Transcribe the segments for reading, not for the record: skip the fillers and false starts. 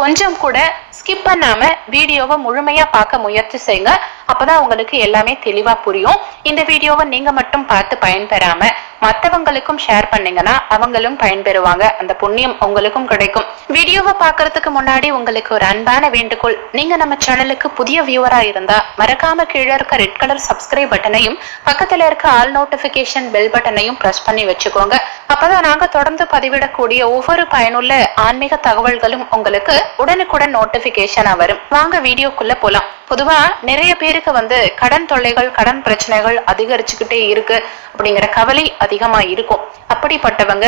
கொஞ்சம் கூட ஸ்கிப் பண்ணாம வீடியோவை முழுமையா பார்க்க முயற்சி செய்யுங்க. அப்பதான் உங்களுக்கு எல்லாமே தெளிவா புரியும். இந்த வீடியோவை நீங்க மட்டும் பார்த்து பயன்பெறாம மற்றவங்களுக்கும் ஷேர் பண்ணீங்கன்னா அவங்களும் பயன்பெறுவாங்க. அந்த புண்ணியம் உங்களுக்கும் கிடைக்கும். வீடியோவை பார்க்கறதுக்கு முன்னாடி உங்களுக்கு ஒரு அன்பான வேண்டுகோள். நீங்க நம்ம சேனலுக்கு புதிய வியூவரா இருந்தா மறக்காம கீழே இருக்க ரெட் கலர் சப்ஸ்கிரைப் பட்டனையும் பக்கத்துல இருக்க ஆல் நோட்டிபிகேஷன் பெல் பட்டனையும் பிரஸ் பண்ணி வச்சுக்கோங்க. அப்பதான் நாங்க தொடர்ந்து பதிவிடக்கூடிய ஒவ்வொரு பயனுள்ள ஆன்மீக தகவல்களும் உங்களுக்கு உடனுக்குடன் நோட்டிபிகேஷனா வரும். வாங்க வீடியோக்குள்ள போலாம். பொதுவா நிறைய பேருக்கு கடன் தொல்லைகள், கடன் பிரச்சனைகள் அதிகரிச்சுக்கிட்டே இருக்கு அப்படிங்கிற கவலை அதிகமா இருக்கும். அப்படிப்பட்டவங்க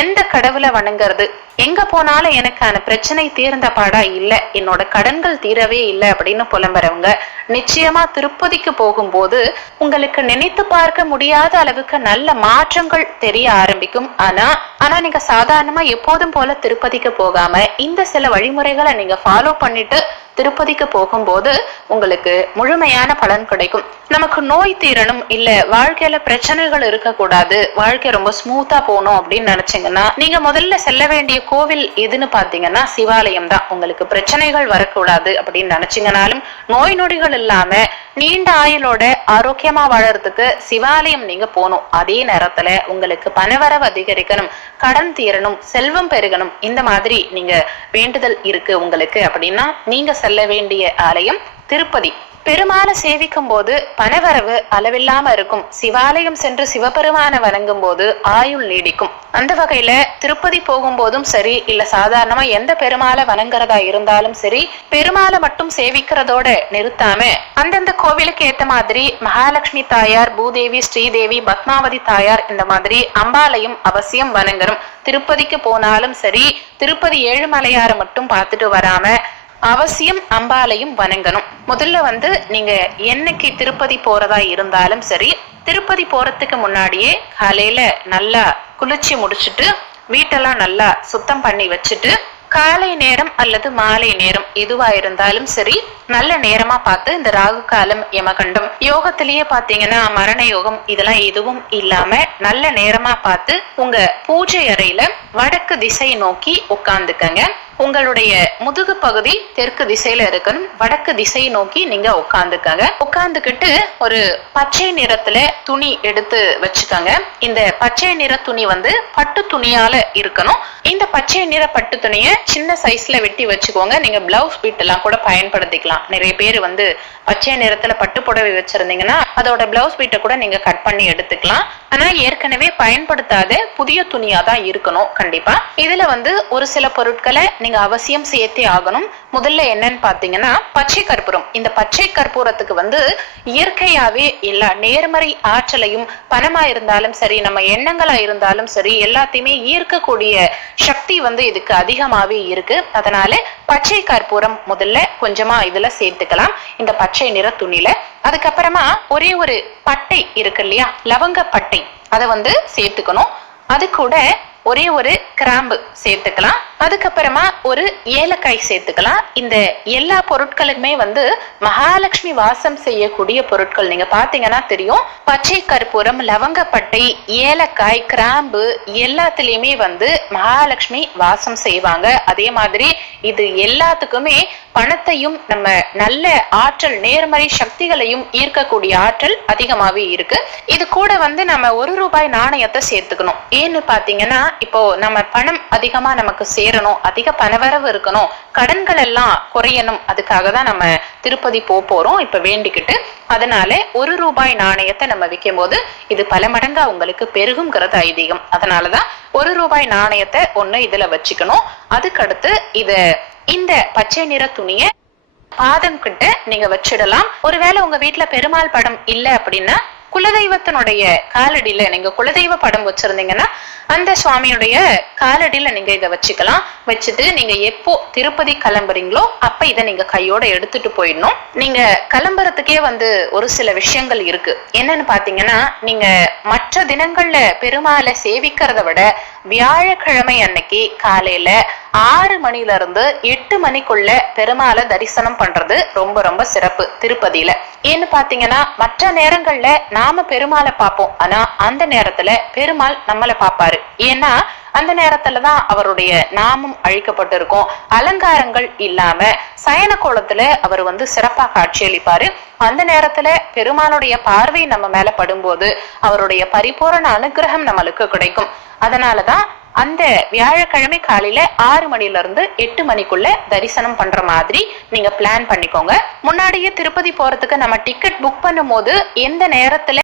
எந்த கடவுளை வணங்குறது, எங்க போனாலும் எனக்கான பிரச்சனை தீர்ந்த பாடா இல்ல, என்னோட கடன்கள் தீரவே இல்லை அப்படின்னு புலம்புறவங்க நிச்சயமா திருப்பதிக்கு போகும்போது உங்களுக்கு நினைத்து பார்க்க முடியாத அளவுக்கு நல்ல மாற்றங்கள் தெரிய ஆரம்பிக்கும். ஆனா நீங்க சாதாரணமா எப்போதும் போல திருப்பதிக்கு போகாம இந்த சில வழிமுறைகளை நீங்க ஃபாலோ பண்ணிட்டு திருப்பதிக்கு போகும்போது உங்களுக்கு முழுமையான பலன் கிடைக்கும். நமக்கு நோய் தீரணும், இல்ல வாழ்க்கையில பிரச்சனைகள் இருக்கக்கூடாது, வாழ்க்கை ரொம்ப ஸ்மூத்தா போகணும் அப்படின்னு நினைச்சீங்கன்னா நீங்க முதல்ல செல்ல வேண்டிய கோவில் எதுன்னு பாத்தீங்கன்னா சிவாலயம் தான். உங்களுக்கு பிரச்சனைகள் வரக்கூடாது அப்படின்னு நினைச்சீங்கன்னாலும் நோய் நொடிகள் இல்லாம நீண்ட ஆயுளோட ஆரோக்கியமா வாழறதுக்கு சிவாலயம் நீங்க போகணும். அதே நேரத்துல உங்களுக்கு பணவரவு அதிகரிக்கணும், கடன் தீரணும், செல்வம் பெருகணும், இந்த மாதிரி நீங்க வேண்டுதல் இருக்கு உங்களுக்கு அப்படின்னா நீங்க செல்ல வேண்டிய ஆலயம் திருப்பதி. பெருமாளை சேவிக்கும் போது பணவரவு அளவில்லாம இருக்கும். சிவாலயம் சென்று சிவபெருமானை வணங்கும் போது ஆயுள் நீடிக்கும். அந்த வகையில திருப்பதி போகும்போதும் சரி, இல்ல சாதாரணமா எந்த பெருமாளை வணங்குறதா இருந்தாலும் சரி, பெருமாளை மட்டும் சேவிக்கிறதோட நிறுத்தாம அந்தந்த கோவிலுக்கு ஏத்த மாதிரி மகாலட்சுமி தாயார், பூதேவி, ஸ்ரீதேவி, பத்மாவதி தாயார், இந்த மாதிரி அம்பாலையும் அவசியம் வணங்கணும். திருப்பதிக்கு போனாலும் சரி, திருப்பதி ஏழுமலையாரை மட்டும் பார்த்துட்டு வராம அவசியம் அம்பாலையும் வணங்கணும். முதல்ல நீங்க என்னைக்கு திருப்பதி போறதா இருந்தாலும் சரி, திருப்பதி போறதுக்கு முன்னாடியே காலையில நல்லா குளிச்சு முடிச்சுட்டு வீட்டெல்லாம் நல்லா சுத்தம் பண்ணி வச்சுட்டு காலை நேரம் அல்லது மாலை நேரம் எதுவா இருந்தாலும் சரி நல்ல நேரமா பார்த்து, இந்த ராகு காலம், யமகண்டம், யோகத்திலேயே பாத்தீங்கன்னா மரண யோகம், இதெல்லாம் எதுவும் இல்லாம நல்ல நேரமா பார்த்து உங்க பூஜை அறையில வடக்கு திசை நோக்கி உட்கார்ந்துக்கங்க. உங்களுடைய முதுகு பகுதி தெற்கு திசையில இருக்கணும். வடக்கு திசை நோக்கி நீங்க உட்கார்ந்துக்கங்க. உட்கார்ந்துக்கிட்டு ஒரு பச்சை நிறத்துல துணி எடுத்து வச்சுக்கோங்க. இந்த பச்சை நிற துணி பட்டு துணியால இருக்கணும். இந்த பச்சை நிற பட்டு துணிய சின்ன சைஸ்ல வெட்டி வச்சுக்கோங்க. நீங்க பிளவுஸ் பீட் எல்லாம் கூட பயன்படுத்திக்கலாம். நிறைய பேர் பச்சை நிறத்துல பட்டு புடவை வச்சிருந்தீங்கன்னா அதோட பிளவுஸ் பீட்டை கூட நீங்க கட் பண்ணி எடுத்துக்கலாம். ஆனா ஏற்கனவே பயன்படுத்தாத புதிய துணியா தான் இருக்கணும் கண்டிப்பா. இதுல ஒரு சில பொருட்களை நீங்க அவசியம் சேர்த்தே ஆகணும். முதல்ல என்னன்னு பாத்தீங்கன்னா பச்சை கற்பூரம். இந்த பச்சை கற்பூரத்துக்கு இயற்கையாவே எல்லா நேர்மறை ஆற்றலையும், பணமா இருந்தாலும் சரி, நம்ம எண்ணங்களா இருந்தாலும் சரி, எல்லாத்தையுமே ஈர்க்கக்கூடிய சக்தி இதுக்கு அதிகமாவே இருக்கு. அதனால பச்சை கற்பூரம் முதல்ல கொஞ்சமா இதுல சேர்த்துக்கலாம், இந்த பச்சை நிற துணியில. அதுக்கப்புறமா ஒரே ஒரு பட்டை இருக்கு இல்லையா, லவங்க பட்டை, அதை சேர்த்துக்கணும். அது கூட ஒரே ஒரு கிராம்பு சேர்த்துக்கலாம். அதுக்கப்புறமா ஒரு ஏலக்காய் சேர்த்துக்கலாம். இந்த எல்லா பொருட்களுமே மகாலட்சுமி வாசம் செய்யக்கூடிய பொருட்கள். நீங்க பாத்தீங்கன்னா தெரியும், பச்சை கற்பூரம், லவங்கப்பட்டை, ஏலக்காய், கிராம்பு எல்லாத்துலயுமே மகாலட்சுமி வாசம் செய்வாங்க. அதே மாதிரி இது எல்லாத்துக்குமே பணத்தையும் நம்ம நல்ல ஆற்றல், நேர்மறை சக்திகளையும் ஈர்க்கக்கூடிய ஆற்றல் அதிகமாவே இருக்கு. இது கூட நம்ம ₹1 நாணயத்தை சேர்த்துக்கணும். ஏன்னு பாத்தீங்கன்னா இப்போ நம்ம பணம் அதிகமா நமக்கு சேரணும், அதிக பணவரவு இருக்கணும், கடன்கள் எல்லாம் குறையணும், அதுக்காக தான் நம்ம திருப்பதி போறோம் இப்ப வேண்டிக்கிட்டு. அதனால ₹1 நாணயத்தை நம்ம விற்கும் போது இது பல மடங்கா உங்களுக்கு பெருகுங்கிறது ஐதீகம். அதனாலதான் ₹1 நாணயத்தை ஒண்ணு இதுல வச்சுக்கணும். அதுக்கடுத்து இந்த பச்சை நிற துணிய பாதம் கிட்ட நீங்க வச்சிடலாம். ஒருவேளை உங்க வீட்டுல பெருமாள் படம் இல்ல அப்படின்னா குலதெய்வத்தினுடைய காலடியில, நீங்க குலதெய்வ படம் வச்சிருந்தீங்கன்னா அந்த சுவாமியுடைய காலடியில நீங்க இதை வச்சுக்கலாம். வச்சுட்டு நீங்க எப்போ திருப்பதி கிளம்புறீங்களோ அப்ப இதை நீங்க கையோட எடுத்துட்டு போயிடணும். நீங்க கிளம்புறதுக்கே ஒரு சில விஷயங்கள் இருக்கு. என்னன்னு பாத்தீங்கன்னா, நீங்க மற்ற தினங்கள்ல பெருமாளை சேவிக்கிறத விட வியாழக்கிழமை அன்னைக்கு காலையில 6 மணில இருந்து 8 மணிக்குள்ள பெருமாளை தரிசனம் பண்றது ரொம்ப ரொம்ப சிறப்பு திருப்பதியில. ஏன்னு பாத்தீங்கன்னா மற்ற நேரங்கள்ல நாம பெருமாளை பார்ப்போம், ஆனா அந்த நேரத்துல பெருமாள் நம்மளை பார்ப்பாரு. ஏன்னா அந்த நேரத்துலதான் அவருடைய நாமம் அழிக்கப்பட்டிருக்கும். அலங்காரங்கள் இல்லாம சயன கோலத்துல அவர் சிறப்பா காட்சியளிப்பாரு. அந்த நேரத்துல பெருமாளுடைய பார்வை நம்ம மேல படும்போது அவருடைய பரிபூரண அனுகிரகம் நம்மளுக்கு கிடைக்கும். அதனாலதான் அந்த வியாழக்கிழமை காலையில 6 மணில இருந்து 8 மணிக்குள்ள தரிசனம் பண்ற மாதிரி நீங்க பிளான் பண்ணிக்கோங்க. முன்னாடியே திருப்பதி போறதுக்கு நம்ம டிக்கெட் புக் பண்ணும் போது எந்த நேரத்துல